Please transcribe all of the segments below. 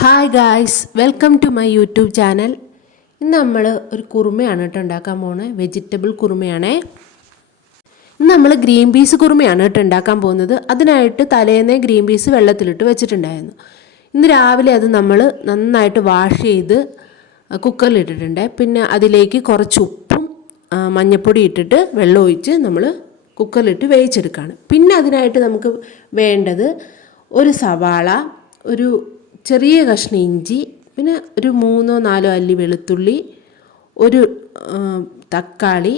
Hi guys, welcome to my YouTube channel. ഇന്ന് നമ്മൾ ഒരു കുറുമയാണ് കേട്ടോ ഉണ്ടാക്കാൻ പോകുന്നത്. വെജിറ്റബിൾ കുറുമയാണേ. ഇന്ന് നമ്മൾ ഗ്രീൻ പീസ് കുറുമയാണ് കേട്ടോ ഉണ്ടാക്കാൻ പോകുന്നത്. അതിനായിട്ട് തലേന്നേ ഗ്രീൻ പീസ് വെള്ളത്തിലിട്ട് വെച്ചിട്ടുണ്ടായിരുന്നു. ഇന്ന് രാവിലെ അത് നമ്മൾ നന്നായിട്ട് വാഷ് ചെയ്ത് കുക്കറിലിട്ടിട്ടുണ്ട്. പിന്നെ അതിലേക്ക് കുറച്ച് ഉപ്പും മഞ്ഞൾപ്പൊടി ഇട്ടിട്ട് വെള്ളം ഒഴിച്ച് നമ്മൾ കുക്കറിലിട്ട് വേവിച്ചെടുക്കുകയാണ്. പിന്നെ അതിനായിട്ട് നമുക്ക് വേണ്ടത് ഒരു സവാള, ഒരു ചെറിയ കഷ്ണം ഇഞ്ചി, പിന്നെ ഒരു 3-4 അല്ലി വെളുത്തുള്ളി, ഒരു തക്കാളി,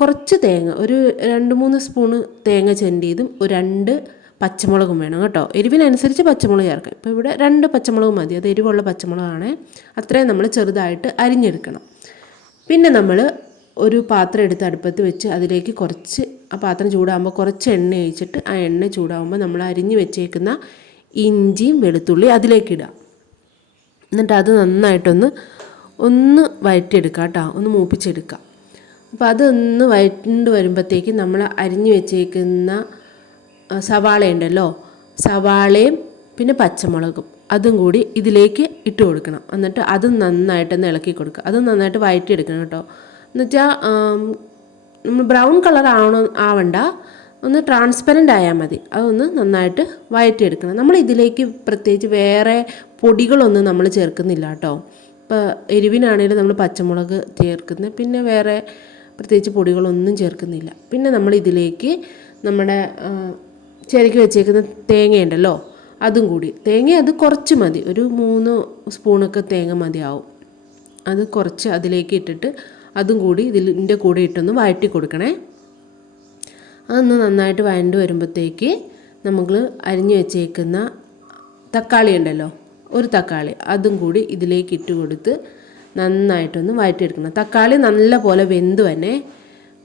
കുറച്ച് തേങ്ങ, ഒരു 2-3 സ്പൂണ് തേങ്ങ ചെരണ്ടിയതും, ഒരു 2 പച്ചമുളകും വേണം കേട്ടോ. എരിവിനനുസരിച്ച് പച്ചമുളക് ചേർക്കാം. ഇപ്പോൾ ഇവിടെ 2 പച്ചമുളക് മതി. അത് എരിവുള്ള പച്ചമുളകാണ്. അത്രയും നമ്മൾ ചെറുതായിട്ട് അരിഞ്ഞെടുക്കണം. പിന്നെ നമ്മൾ ഒരു പാത്രം എടുത്ത് അടുപ്പത്ത് വെച്ച് അതിലേക്ക് കുറച്ച്, ആ പാത്രം ചൂടാകുമ്പോൾ കുറച്ച് എണ്ണ ഒഴിച്ചിട്ട് ആ എണ്ണ ചൂടാകുമ്പോൾ നമ്മൾ അരിഞ്ഞ് വെച്ചേക്കുന്ന ഇഞ്ചിയും വെളുത്തുള്ളി അതിലേക്കിടുക. എന്നിട്ട് അത് നന്നായിട്ടൊന്ന് വഴറ്റിയെടുക്കുക കേട്ടോ, ഒന്ന് മൂപ്പിച്ചെടുക്കുക. അപ്പോൾ അതൊന്ന് വഴറ്റി വരുമ്പോഴത്തേക്കും നമ്മൾ അരിഞ്ഞ് വെച്ചേക്കുന്ന സവാളയുണ്ടല്ലോ, സവാളയും പിന്നെ പച്ചമുളകും അതും കൂടി ഇതിലേക്ക് ഇട്ട് കൊടുക്കണം. എന്നിട്ട് അത് നന്നായിട്ടൊന്ന് ഇളക്കി കൊടുക്കുക. അത് നന്നായിട്ട് വഴറ്റിയെടുക്കണം കേട്ടോ. എന്നുവെച്ചാൽ നമ്മൾ ബ്രൗൺ കളർ ആവണ്ട, ഒന്ന് ട്രാൻസ്പെറൻ്റ് ആയാൽ മതി. അതൊന്ന് നന്നായിട്ട് വഴറ്റിയെടുക്കണം. നമ്മൾ ഇതിലേക്ക് പ്രത്യേകിച്ച് വേറെ പൊടികളൊന്നും നമ്മൾ ചേർക്കുന്നില്ല കേട്ടോ. ഇപ്പോൾ എരിവിനാണെങ്കിലും നമ്മൾ പച്ചമുളക് ചേർക്കുന്നത്, പിന്നെ വേറെ പ്രത്യേകിച്ച് പൊടികളൊന്നും ചേർക്കുന്നില്ല. പിന്നെ നമ്മൾ ഇതിലേക്ക് നമ്മുടെ ചിരകി വെച്ചേക്കുന്ന തേങ്ങയുണ്ടല്ലോ, അതും കൂടി, അത് കുറച്ച് മതി, ഒരു 3 സ്പൂണൊക്കെ തേങ്ങ മതിയാവും. അത് കുറച്ച് അതിലേക്ക് ഇട്ടിട്ട് അതും കൂടി ഇതിൻ്റെ കൂടെ ഇട്ടൊന്ന് വഴറ്റി കൊടുക്കണേ. അതൊന്ന് നന്നായിട്ട് വഴണ്ട് വരുമ്പോഴത്തേക്ക് നമ്മൾ അരിഞ്ഞു വെച്ചേക്കുന്ന തക്കാളി ഉണ്ടല്ലോ, ഒരു തക്കാളി, അതും കൂടി ഇതിലേക്ക് ഇട്ട് കൊടുത്ത് നന്നായിട്ടൊന്ന് വഴറ്റിയെടുക്കണം. തക്കാളി നല്ല പോലെ വെന്ത് തന്നെ.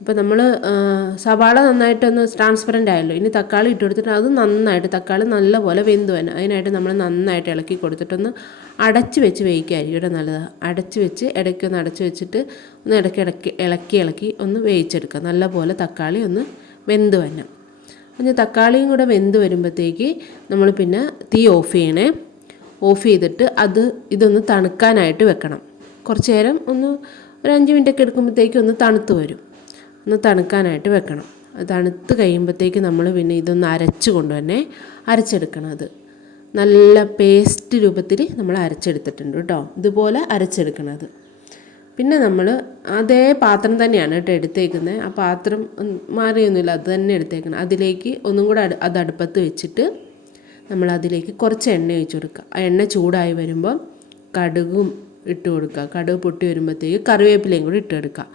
ഇപ്പോൾ നമ്മൾ സവാള നന്നായിട്ടൊന്ന് ട്രാൻസ്പെറൻ്റ് ആയല്ലോ, ഇനി തക്കാളി ഇട്ട് കൊടുത്തിട്ട് അത് നന്നായിട്ട് തക്കാളി നല്ല പോലെ വെന്ത് തന്നെ. അതിനായിട്ട് നമ്മൾ നന്നായിട്ട് ഇളക്കി കൊടുത്തിട്ടൊന്ന് അടച്ച് വെച്ച് വേവിക്കായിരിക്കും ഇവിടെ നല്ലത്. അടച്ച് വെച്ച് ഇടയ്ക്കൊന്ന് അടച്ച് വെച്ചിട്ട് ഒന്ന് ഇളക്കി ഒന്ന് വേവിച്ചെടുക്കുക. നല്ല പോലെ തക്കാളി ഒന്ന് വെന്ത് വരണം. പിന്നെ തക്കാളിയും കൂടെ വെന്ത് വരുമ്പോഴത്തേക്ക് നമ്മൾ പിന്നെ തീ ഓഫ് ചെയ്യണേ. ഓഫ് ചെയ്തിട്ട് ഇതൊന്ന് തണുക്കാനായിട്ട് വെക്കണം. കുറച്ച് നേരം ഒരു 5 മിനിറ്റൊക്കെ എടുക്കുമ്പോഴത്തേക്ക് ഒന്ന് തണുത്ത് വരും. ഒന്ന് തണുക്കാനായിട്ട് വെക്കണം. അത് തണുത്ത് കഴിയുമ്പോഴത്തേക്ക് നമ്മൾ പിന്നെ ഇതൊന്ന് അരച്ചെടുക്കണം. അത് നല്ല പേസ്റ്റ് രൂപത്തിൽ നമ്മൾ അരച്ചെടുത്തിട്ടുണ്ട് കേട്ടോ. ഇതുപോലെ അരച്ചെടുക്കണത്. പിന്നെ നമ്മൾ അതേ പാത്രം തന്നെയാണ് കേട്ടോ എടുത്തേക്കുന്നത്. ആ പാത്രം മാറിയൊന്നുമില്ല, അത് തന്നെ എടുത്തേക്കണം. അതിലേക്ക് ഒന്നും കൂടെ അത് അടുപ്പത്ത് വെച്ചിട്ട് നമ്മൾ അതിലേക്ക് കുറച്ച് എണ്ണ ഒഴിച്ച് കൊടുക്കുക. ആ എണ്ണ ചൂടായി വരുമ്പോൾ കടുകും ഇട്ട് കൊടുക്കുക. കടുക് പൊട്ടി വരുമ്പോഴത്തേക്ക് കറിവേപ്പിലയും കൂടി ഇട്ട് കൊടുക്കുക.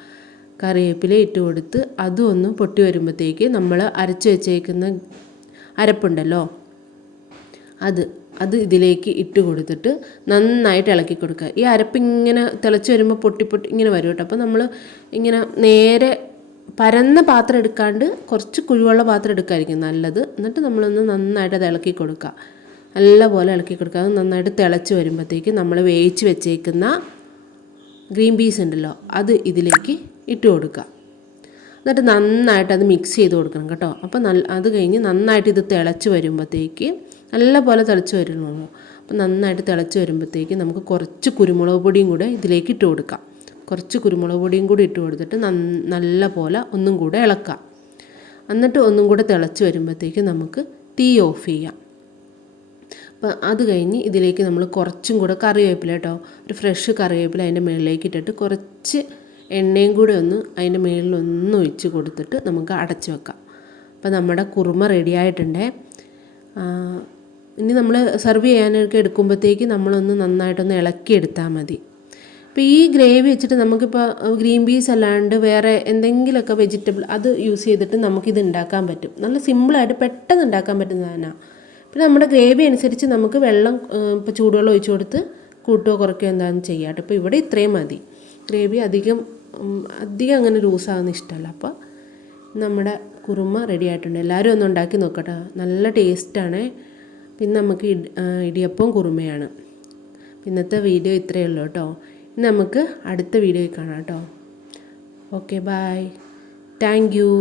കറിവേപ്പില ഇട്ട് കൊടുത്ത് അതും ഒന്ന് പൊട്ടി വരുമ്പോഴത്തേക്ക് നമ്മൾ അരച്ച് വെച്ചേക്കുന്ന അരപ്പുണ്ടല്ലോ, അത് ഇതിലേക്ക് ഇട്ട് കൊടുത്തിട്ട് നന്നായിട്ട് ഇളക്കി കൊടുക്കുക. ഈ അരപ്പ് ഇങ്ങനെ തിളച്ച് വരുമ്പോൾ പൊട്ടി ഇങ്ങനെ വരും കേട്ടോ. അപ്പോൾ നമ്മൾ ഇങ്ങനെ നേരെ പരന്ന പാത്രം എടുക്കാണ്ട് കുറച്ച് കുഴിവുള്ള പാത്രം എടുക്കാമായിരിക്കും നല്ലത്. എന്നിട്ട് നമ്മളൊന്ന് നന്നായിട്ട് അത് ഇളക്കി കൊടുക്കുക. നല്ലപോലെ ഇളക്കി കൊടുക്കുക. അത് നന്നായിട്ട് തിളച്ച് വരുമ്പോഴത്തേക്ക് നമ്മൾ വേവിച്ച് വെച്ചേക്കുന്ന ഗ്രീൻ പീസ് ഉണ്ടല്ലോ, അത് ഇതിലേക്ക് ഇട്ട് കൊടുക്കുക. എന്നിട്ട് നന്നായിട്ട് അത് മിക്സ് ചെയ്ത് കൊടുക്കണം കേട്ടോ. അപ്പോൾ അത് കഴിഞ്ഞ് നന്നായിട്ട് ഇത് തിളച്ച് വരുമ്പോഴത്തേക്ക് നല്ല പോലെ തിളച്ച് വരുന്നുള്ളൂ. അപ്പോൾ നന്നായിട്ട് തിളച്ച് വരുമ്പോഴത്തേക്ക് നമുക്ക് കുറച്ച് കുരുമുളക് പൊടിയും കൂടെ ഇതിലേക്ക് ഇട്ട് കൊടുക്കാം. കുറച്ച് കുരുമുളക് പൊടിയും കൂടി ഇട്ട് കൊടുത്തിട്ട് നല്ല പോലെ ഒന്നും കൂടെ ഇളക്കാം. എന്നിട്ട് ഒന്നും കൂടെ തിളച്ച് വരുമ്പോഴത്തേക്ക് നമുക്ക് തീ ഓഫ് ചെയ്യാം. അപ്പോൾ അത് കഴിഞ്ഞ് ഇതിലേക്ക് നമ്മൾ കുറച്ചും കൂടെ കറിവേപ്പില കേട്ടോ, ഒരു ഫ്രഷ് കറിവേപ്പില അതിൻ്റെ മുകളിലേക്ക് ഇട്ടിട്ട് കുറച്ച് എണ്ണയും കൂടെ അതിൻ്റെ മുകളിലൊന്ന് ഒഴിച്ച് കൊടുത്തിട്ട് നമുക്ക് അടച്ച് വെക്കാം. അപ്പോൾ നമ്മുടെ കുറുമ റെഡി ആയിട്ടുണ്ടേ. ഇനി നമ്മൾ സെർവ് ചെയ്യാനൊക്കെ എടുക്കുമ്പോഴത്തേക്ക് നമ്മളൊന്ന് നന്നായിട്ടൊന്ന് ഇളക്കിയെടുത്താൽ മതി. ഇപ്പോൾ ഈ ഗ്രേവി വെച്ചിട്ട് നമുക്കിപ്പോൾ ഗ്രീൻ പീസ് അല്ലാണ്ട് വേറെ എന്തെങ്കിലുമൊക്കെ വെജിറ്റബിൾ അത് യൂസ് ചെയ്തിട്ട് നമുക്കിത് ഉണ്ടാക്കാൻ പറ്റും. നല്ല സിമ്പിളായിട്ട് പെട്ടെന്ന് ഉണ്ടാക്കാൻ പറ്റുന്നതാണ്. പിന്നെ നമ്മുടെ ഗ്രേവി അനുസരിച്ച് നമുക്ക് വെള്ളം ഇപ്പോൾ ചൂടുവെള്ളം ഒഴിച്ച് കൊടുത്ത് കൂട്ടുകയോ കുറയ്ക്കുകയോ എന്താണെന്ന് ചെയ്യാം കേട്ടോ. ഇപ്പോൾ ഇവിടെ ഇത്രയും മതി. ഗ്രേവി അധികം അങ്ങനെ ലൂസാകുന്ന ഇഷ്ടമല്ല. അപ്പോൾ നമ്മുടെ കുറുമ റെഡി ആയിട്ടുണ്ട്. എല്ലാവരും ഒന്ന് ഉണ്ടാക്കി നോക്കട്ടെ, നല്ല ടേസ്റ്റാണ്. പിന്നെ നമുക്ക് ഇടിയപ്പവും കുറുമയാണ്. ഇന്നത്തെ വീഡിയോ ഇത്രയേ ഉള്ളൂ കേട്ടോ. ഇനി നമുക്ക് അടുത്ത വീഡിയോയിൽ കാണാം കേട്ടോ. Okay, bye, thank U.